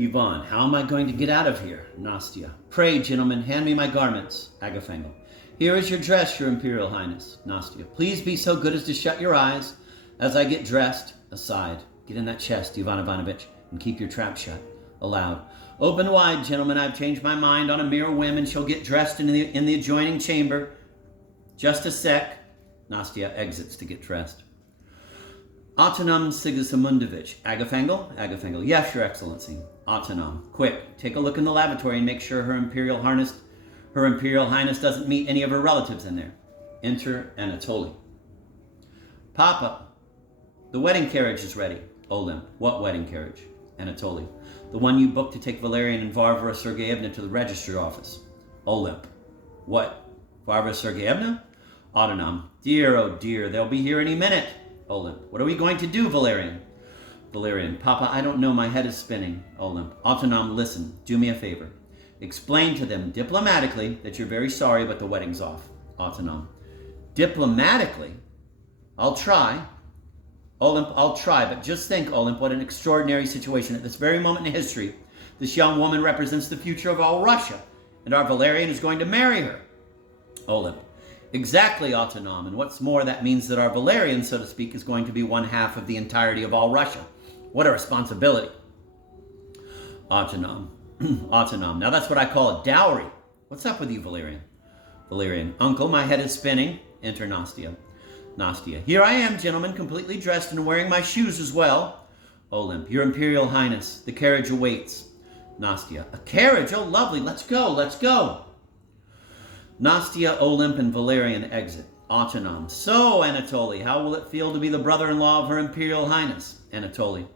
Ivan, how am I going to get out of here? Nastya. Pray, gentlemen, hand me my garments. Agafangel. Here is your dress, your Imperial Highness. Nastya. Please be so good as to shut your eyes as I get dressed. Aside. Get in that chest, Ivan Ivanovich, and keep your trap shut. Aloud. Open wide, gentlemen. I've changed my mind on a mere whim and shall get dressed in the adjoining chamber. Just a sec. Nastya exits to get dressed. Autonome Sigismundovich. Agafangel? Agafangel. Yes, Your Excellency. Autonome. Quick, take a look in the lavatory and make sure Her Imperial Highness doesn't meet any of her relatives in there. Enter Anatoly. Papa, the wedding carriage is ready. Olymp. What wedding carriage? Anatoly. The one you booked to take Valerian and Varvara Sergeyevna to the register office. Olymp. What? Varvara Sergeyevna? Autonome. Dear, oh dear, they'll be here any minute. Olymp. What are we going to do, Valerian? Valerian. Papa, I don't know. My head is spinning. Olymp. Autonome, listen. Do me a favor. Explain to them diplomatically that you're very sorry, but the wedding's off. Autonome. Diplomatically? I'll try. Olymp, I'll try, but just think, Olymp, what an extraordinary situation. At this very moment in history, this young woman represents the future of all Russia, and our Valerian is going to marry her. Olymp. Exactly, Autonome, and what's more, that means that our Valerian, so to speak, is going to be one half of the entirety of all Russia. What a responsibility. Autonome. Autonome. Now that's what I call a dowry. What's up with you, Valerian? Valerian. Uncle, my head is spinning. Enter Nastya. Nastya. Here I am, gentlemen, completely dressed and wearing my shoes as well. Olymp. Your Imperial Highness, the carriage awaits. Nastya. A carriage? Oh, lovely. Let's go. Let's go. Nastya, Olymp, and Valerian exit. Autonome. So, Anatoly, how will it feel to be the brother-in-law of Her Imperial Highness? Anatoly.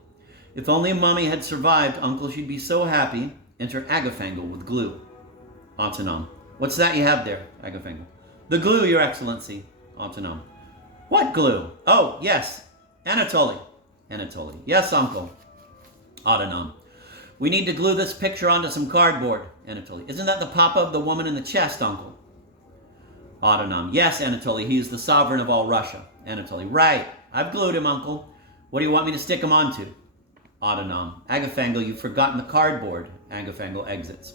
If only Mummy had survived, Uncle, she'd be so happy. Enter Agafangel with glue. Autonome. What's that you have there? Agafangel. The glue, Your Excellency. Autonome. What glue? Oh, yes. Anatoly. Anatoly. Yes, Uncle. Autonome. We need to glue this picture onto some cardboard. Anatoly. Isn't that the papa of the woman in the chest, Uncle? Autonome. Yes, Anatoly. He is the sovereign of all Russia. Anatoly. Right. I've glued him, Uncle. What do you want me to stick him onto? Autonome. Agafangel, you've forgotten the cardboard. Agafangel exits.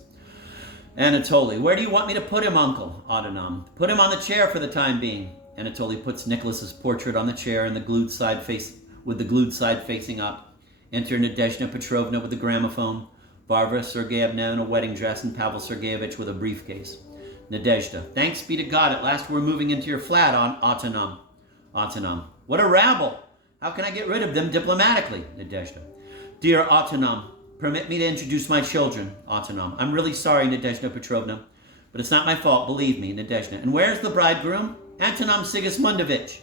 Anatoly. Where do you want me to put him, Uncle? Autonome. Put him on the chair for the time being. Anatoly puts Nicholas's portrait on the chair and the glued side facing up. Enter Nadezhda Petrovna with the gramophone, Varvara Sergeyevna in a wedding dress, and Pavel Sergeyevich with a briefcase. Nadezhda. Thanks be to God, at last we're moving into your flat, Autonome. Autonome. What a rabble! How can I get rid of them diplomatically? Nadezhda. Dear Autonome, permit me to introduce my children. Autonome. I'm really sorry, Nadezhda Petrovna, but it's not my fault, believe me, Nadezhda. And where's the bridegroom? Antonom Sigismundovich.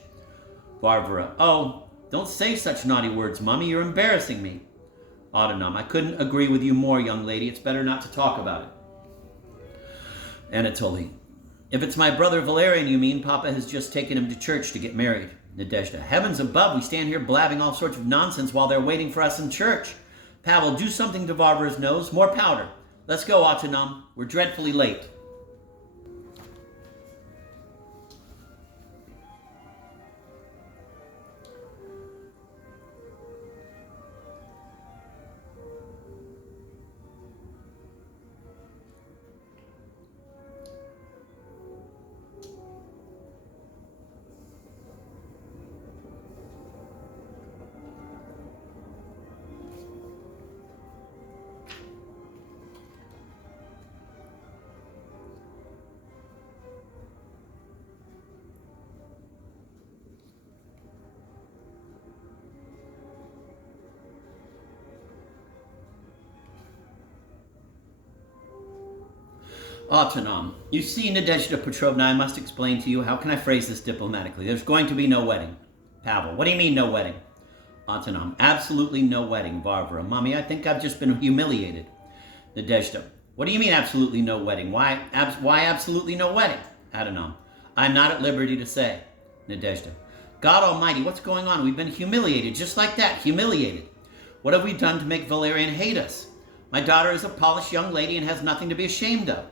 Varvara. Oh, don't say such naughty words, Mummy. You're embarrassing me. Autonome. I couldn't agree with you more, young lady. It's better not to talk about it. Anatoly. If it's my brother Valerian you mean, Papa has just taken him to church to get married. Nadezhda. Heavens above, we stand here blabbing all sorts of nonsense while they're waiting for us in church. Pavel, do something to Varvara's nose. More powder. Let's go, Autonome. We're dreadfully late. Autonome. You see, Nadezhda Petrovna, I must explain to you. How can I phrase this diplomatically? There's going to be no wedding. Pavel. What do you mean, no wedding? Autonome. Absolutely no wedding. Varvara. Mummy, I think I've just been humiliated. Nadezhda. What do you mean, absolutely no wedding? Why absolutely no wedding? Autonome. I'm not at liberty to say. Nadezhda. God Almighty, what's going on? We've been humiliated, just like that, humiliated. What have we done to make Valerian hate us? My daughter is a polished young lady and has nothing to be ashamed of.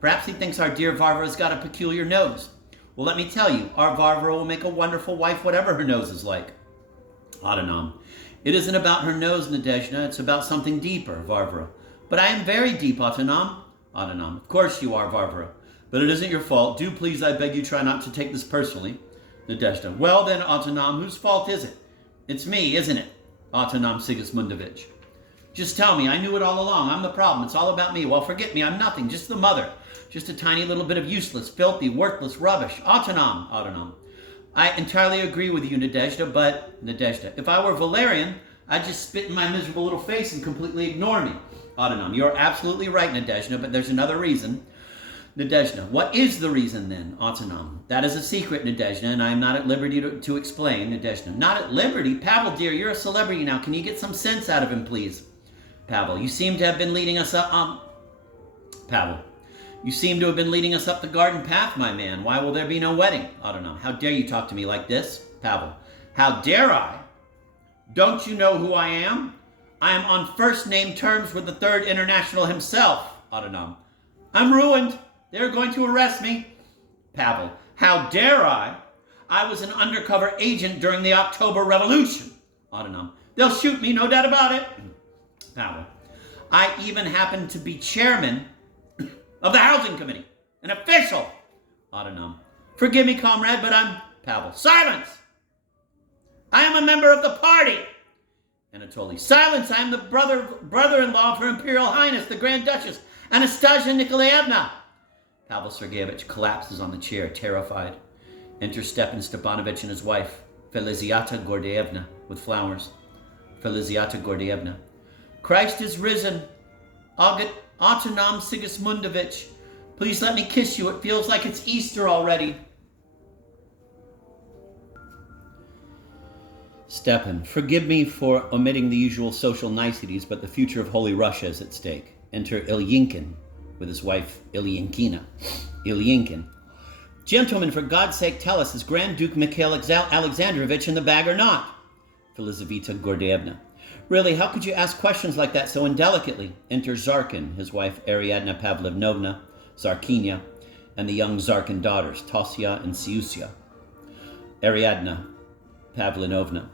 Perhaps he thinks our dear Varvara's got a peculiar nose. Well, let me tell you, our Varvara will make a wonderful wife, whatever her nose is like. Autonome. It isn't about her nose, Nadezhda. It's about something deeper, Varvara. But I am very deep, Autonome. Autonome. Of course you are, Varvara. But it isn't your fault. Do please, I beg you, try not to take this personally. Nadezhda. Well then, Autonome, whose fault is it? It's me, isn't it? Autonome Sigismundovich. Just tell me, I knew it all along. I'm the problem. It's all about me. Well, forget me. I'm nothing. Just the mother. Just a tiny little bit of useless, filthy, worthless rubbish. Autonome. Autonome. I entirely agree with you, Nadezhda, but, Nadezhda, if I were Valerian, I'd just spit in my miserable little face and completely ignore me. Autonome. You're absolutely right, Nadezhda, but there's another reason. Nadezhda. What is the reason then, Autonome? That is a secret, Nadezhda, and I am not at liberty to explain, Nadezhda. Not at liberty? Pavel, dear, you're a celebrity now. Can you get some sense out of him, please? Pavel. You seem to have been leading us up, Pavel. You seem to have been leading us up the garden path, my man. Why will there be no wedding? Autonome. How dare you talk to me like this? Pavel. How dare I? Don't you know who I am? I am on first-name terms with the Third International himself. Autonome. I'm ruined. They're going to arrest me. Pavel. How dare I? I was an undercover agent during the October Revolution. Autonome. They'll shoot me, no doubt about it. Pavel. I even happen to be chairman of the Housing Committee. An official. Autonome. Forgive me, comrade, but I'm... Pavel. Silence! I am a member of the party. Anatoly. Silence! I am the brother-in-law of Her Imperial Highness, the Grand Duchess, Anastasia Nikolaevna. Pavel Sergeyevich collapses on the chair, terrified. Enter Stepan Stepanovich and his wife, Feliziata Gordievna, with flowers. Feliziata Gordievna. Christ is risen. Autonome Sigismundovich. Please let me kiss you. It feels like it's Easter already. Stepan. Forgive me for omitting the usual social niceties, but the future of Holy Russia is at stake. Enter Ilyinkin with his wife Ilyinkina. Ilyinkin. Gentlemen, for God's sake, tell us, is Grand Duke Mikhail Alexandrovich in the bag or not? Felizaveta Gordievna. Really, how could you ask questions like that so indelicately? Enter Zarkin, his wife Ariadna Pavlovna, Zarkinia, and the young Zarkin daughters, Tosya and Siusia. Ariadna Pavlovna.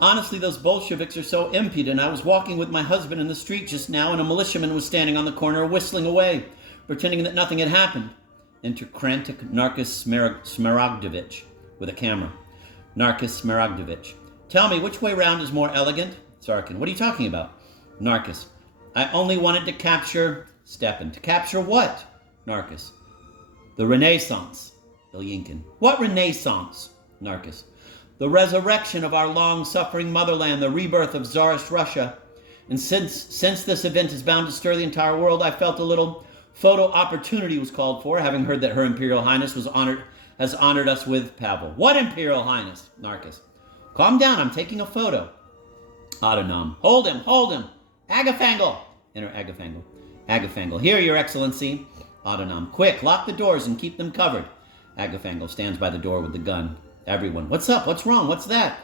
Honestly, those Bolsheviks are so impudent. I was walking with my husband in the street just now, and a militiaman was standing on the corner whistling away, pretending that nothing had happened. Enter Krantic Narkis Smaragdovich with a camera. Narkis Smaragdovich. Tell me, which way round is more elegant? Zarkin. What are you talking about? Narkis. I only wanted to capture... Stepan. To capture what? Narkis. The Renaissance. Ilyinkin. What Renaissance? Narkis. The resurrection of our long-suffering motherland, the rebirth of Tsarist Russia. And since this event is bound to stir the entire world, I felt a little photo opportunity was called for, having heard that Her Imperial Highness has honored us with Pavel. What Imperial Highness? Narkis. Calm down, I'm taking a photo. Autonome. Hold him. Agafangle. Enter Agafangle. Agafangle. Here, Your Excellency. Autonome. Quick, lock the doors and keep them covered. Agafangle stands by the door with the gun. Everyone. What's up? What's wrong? What's that?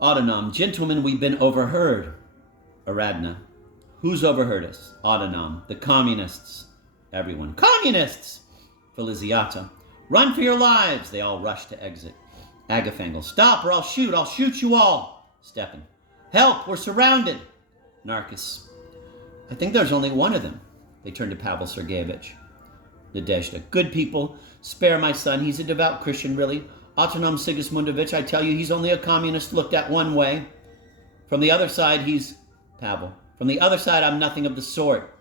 Autonome. Gentlemen, we've been overheard. Aradna. Who's overheard us? Autonome. The communists. Everyone. Communists! Feliziata. Run for your lives! They all rush to exit. Agafangle. Stop or I'll shoot. I'll shoot you all. Stepan. Help! We're surrounded. Narkis. I think there's only one of them. They turn to Pavel Sergeyevich. Nadezhda. Good people. Spare my son. He's a devout Christian, really. Autonome Sigismundovich, I tell you, he's only a communist looked at one way. From the other side, he's... Pavel. From the other side, I'm nothing of the sort.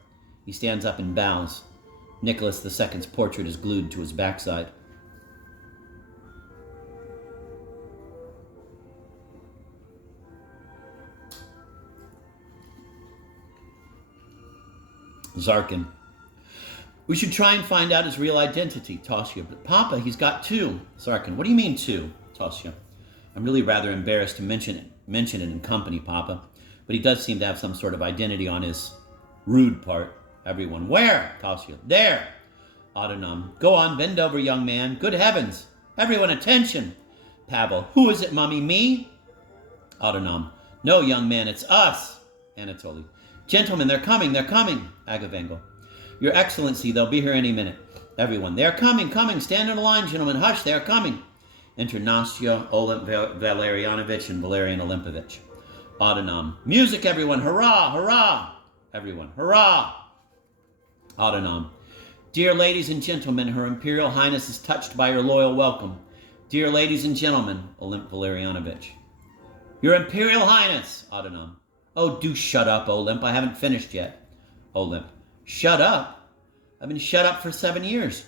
He stands up and bows. Nicholas II's portrait is glued to his backside. Zarkin. We should try and find out his real identity, Tosya. But Papa, he's got two. Zarkin. What do you mean two? Tosya. I'm really rather embarrassed to mention it in company, Papa. But he does seem to have some sort of identity on his rude part. Everyone. Where? Tosya. There. Autonome. Go on, bend over, young man. Good heavens. Everyone, attention. Pavel. Who is it, Mummy? Me? Autonome. No, young man, it's us. Anatoly. Gentlemen, they're coming. Agafangle. Your Excellency, they'll be here any minute. Everyone. They're coming. Stand in a line, gentlemen. Hush, they are coming. Enter Nastya Valerianovich and Valerian Olympovich. Autonom. Music, everyone. Hurrah, hurrah. Everyone. Hurrah. Autonom. Dear ladies and gentlemen, Her Imperial Highness is touched by your loyal welcome. Dear ladies and gentlemen, Olymp Valerianovich. Your Imperial Highness, Autonom. Oh, do shut up, Olymp. I haven't finished yet. Olymp. Shut up? I've been shut up for 7 years.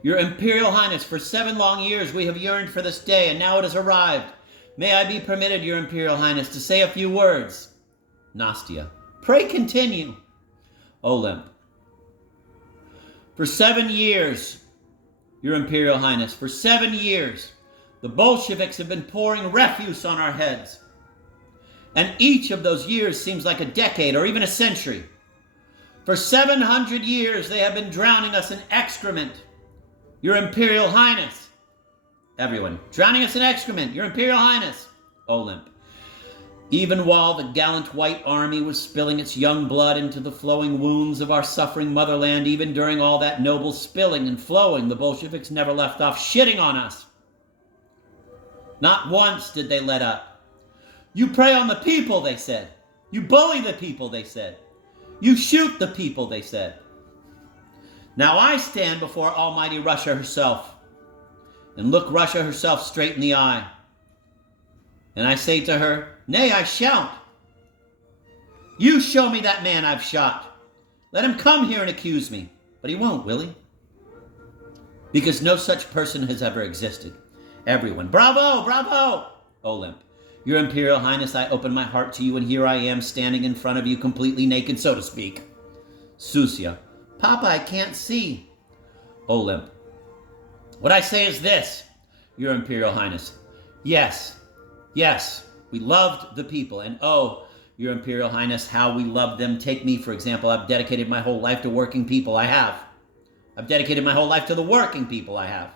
Your Imperial Highness, for 7 long years we have yearned for this day, and now it has arrived. May I be permitted, Your Imperial Highness, to say a few words? Nastia. Pray continue. Olymp. For 7 years, Your Imperial Highness, for 7 years, the Bolsheviks have been pouring refuse on our heads. And each of those years seems like a decade or even a century. For 700 years, they have been drowning us in excrement. Your Imperial Highness. Everyone, drowning us in excrement. Your Imperial Highness. Olymp. Even while the gallant White Army was spilling its young blood into the flowing wounds of our suffering motherland, even during all that noble spilling and flowing, the Bolsheviks never left off shitting on us. Not once did they let up. You prey on the people, they said. You bully the people, they said. You shoot the people, they said. Now I stand before Almighty Russia herself and look Russia herself straight in the eye. And I say to her, nay, I shan't. You show me that man I've shot. Let him come here and accuse me. But he won't, will he? Because no such person has ever existed. Everyone, bravo, bravo! Olymp. Your Imperial Highness, I open my heart to you, and here I am standing in front of you completely naked, so to speak. Susia. Papa, I can't see. Olymp. What I say is this, Your Imperial Highness. Yes, yes, we loved the people, and oh, Your Imperial Highness, how we loved them. Take me, for example. I've dedicated my whole life to working people. I have. I've dedicated my whole life to the working people. I have.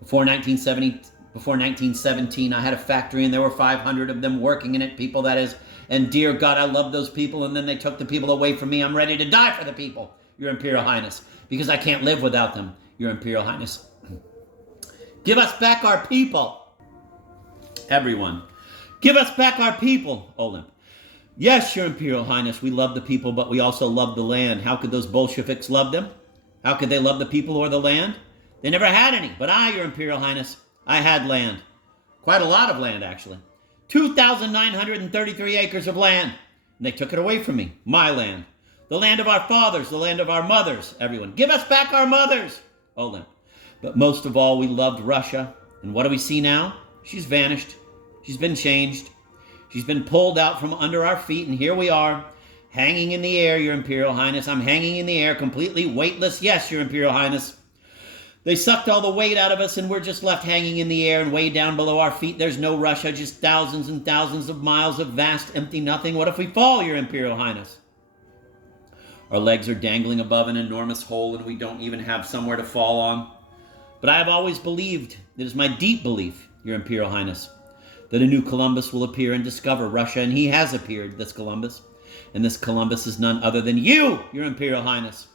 Before 1917, I had a factory, and there were 500 of them working in it, people, that is. And dear God, I love those people, and then they took the people away from me. I'm ready to die for the people, Your Imperial Highness, because I can't live without them, Your Imperial Highness. Give us back our people. Everyone. Give us back our people, Olymp. Yes, Your Imperial Highness, we love the people, but we also love the land. How could those Bolsheviks love them? How could they love the people or the land? They never had any, but I, Your Imperial Highness, I had land. Quite a lot of land, actually. 2,933 acres of land. And they took it away from me. My land. The land of our fathers, the land of our mothers. Everyone, give us back our mothers. Olymp. But most of all, we loved Russia. And what do we see now? She's vanished. She's been changed. She's been pulled out from under our feet, and here we are, hanging in the air, Your Imperial Highness. I'm hanging in the air, completely weightless. Yes, Your Imperial Highness. They sucked all the weight out of us, and we're just left hanging in the air, and way down below our feet, there's no Russia, just thousands and thousands of miles of vast, empty nothing. What if we fall, Your Imperial Highness? Our legs are dangling above an enormous hole, and we don't even have somewhere to fall on. But I have always believed, it is my deep belief, Your Imperial Highness, that a new Columbus will appear and discover Russia, and he has appeared, this Columbus. And this Columbus is none other than you, Your Imperial Highness.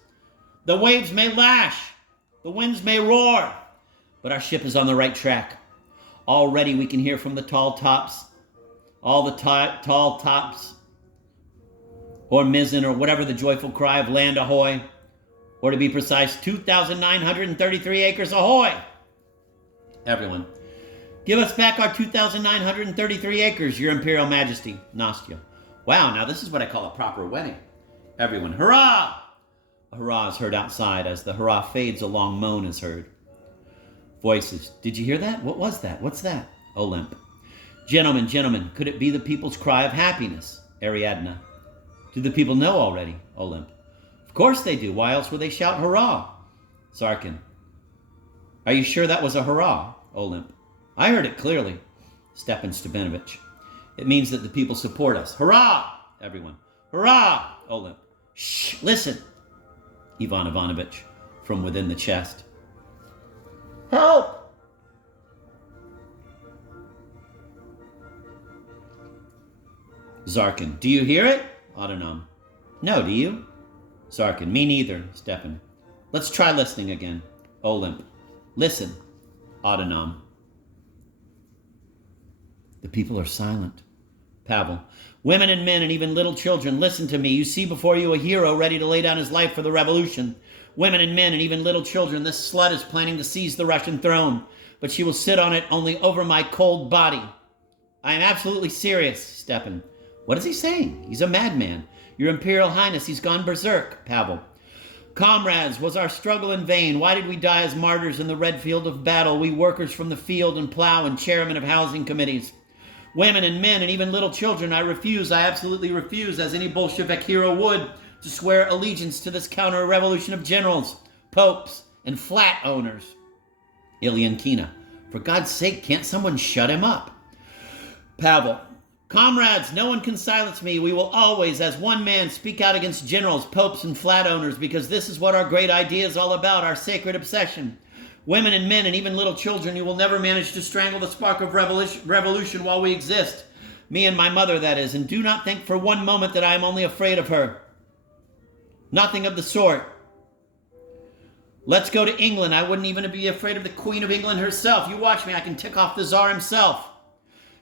The waves may lash, the winds may roar, but our ship is on the right track. Already we can hear from the tall tops, all the tall tops, or mizzen, or whatever the joyful cry of land ahoy, or to be precise, 2,933 acres ahoy. Everyone, give us back our 2,933 acres, Your Imperial Majesty. Nastia. Wow, now this is what I call a proper wedding. Everyone, hurrah! A hurrah is heard outside. As the hurrah fades, a long moan is heard. Voices. Did you hear that? What was that? What's that? Olymp. Gentlemen, gentlemen, could it be the people's cry of happiness? Ariadne. Do the people know already? Olymp. Of course they do. Why else would they shout hurrah? Sarkin. Are you sure that was a hurrah? Olymp. I heard it clearly. Stepan Stepanovich. It means that the people support us. Hurrah! Everyone. Hurrah! Olymp. Shh, listen. Ivan Ivanovich, from within the chest. Help! Zarkin. Do you hear it? Autonom. No, do you? Zarkin. Me neither. Stepan. Let's try listening again. Olymp. Listen. Autonom. The people are silent. Pavel. Women and men and even little children, listen to me. You see before you a hero ready to lay down his life for the revolution. Women and men and even little children, this slut is planning to seize the Russian throne, but she will sit on it only over my cold body. I am absolutely serious, Stepan. What is he saying? He's a madman. Your Imperial Highness, he's gone berserk, Pavel. Comrades, was our struggle in vain? Why did we die as martyrs in the red field of battle, we workers from the field and plow and chairmen of housing committees? Women and men and even little children, I absolutely refuse, as any Bolshevik hero would, to swear allegiance to this counter-revolution of generals, popes, and flat owners. Ilyankina. For God's sake, can't someone shut him up? Pavel. Comrades, no one can silence me. We will always, as one man, speak out against generals, popes, and flat owners, because this is what our great idea is all about, our sacred obsession. Women and men and even little children, you will never manage to strangle the spark of revolution while we exist. Me and my mother, that is, and do not think for one moment that I am only afraid of her. Nothing of the sort. Let's go to England. I wouldn't even be afraid of the Queen of England herself. You watch me, I can tick off the Tsar himself.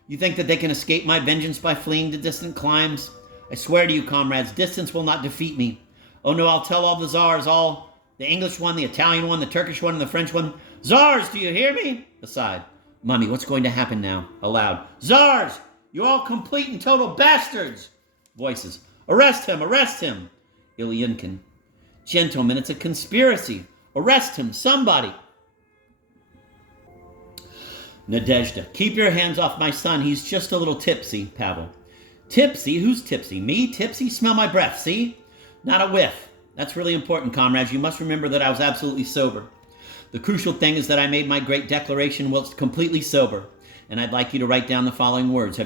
You think that they can escape my vengeance by fleeing to distant climes? I swear to you, comrades, distance will not defeat me. Oh no, I'll tell all the Tsars, all the English one, the Italian one, the Turkish one, and the French one. Tsars, do you hear me? Aside. Mummy, what's going to happen now? Aloud. Tsars, you're all complete and total bastards. Voices. Arrest him, arrest him. Ilyankin. Gentlemen, it's a conspiracy. Arrest him, somebody. Nadezhda. Keep your hands off my son. He's just a little tipsy, Pavel. Tipsy? Who's tipsy? Me? Tipsy? Smell my breath, see? Not a whiff. That's really important, comrades. You must remember that I was absolutely sober. The crucial thing is that I made my great declaration whilst completely sober. And I'd like you to write down the following words.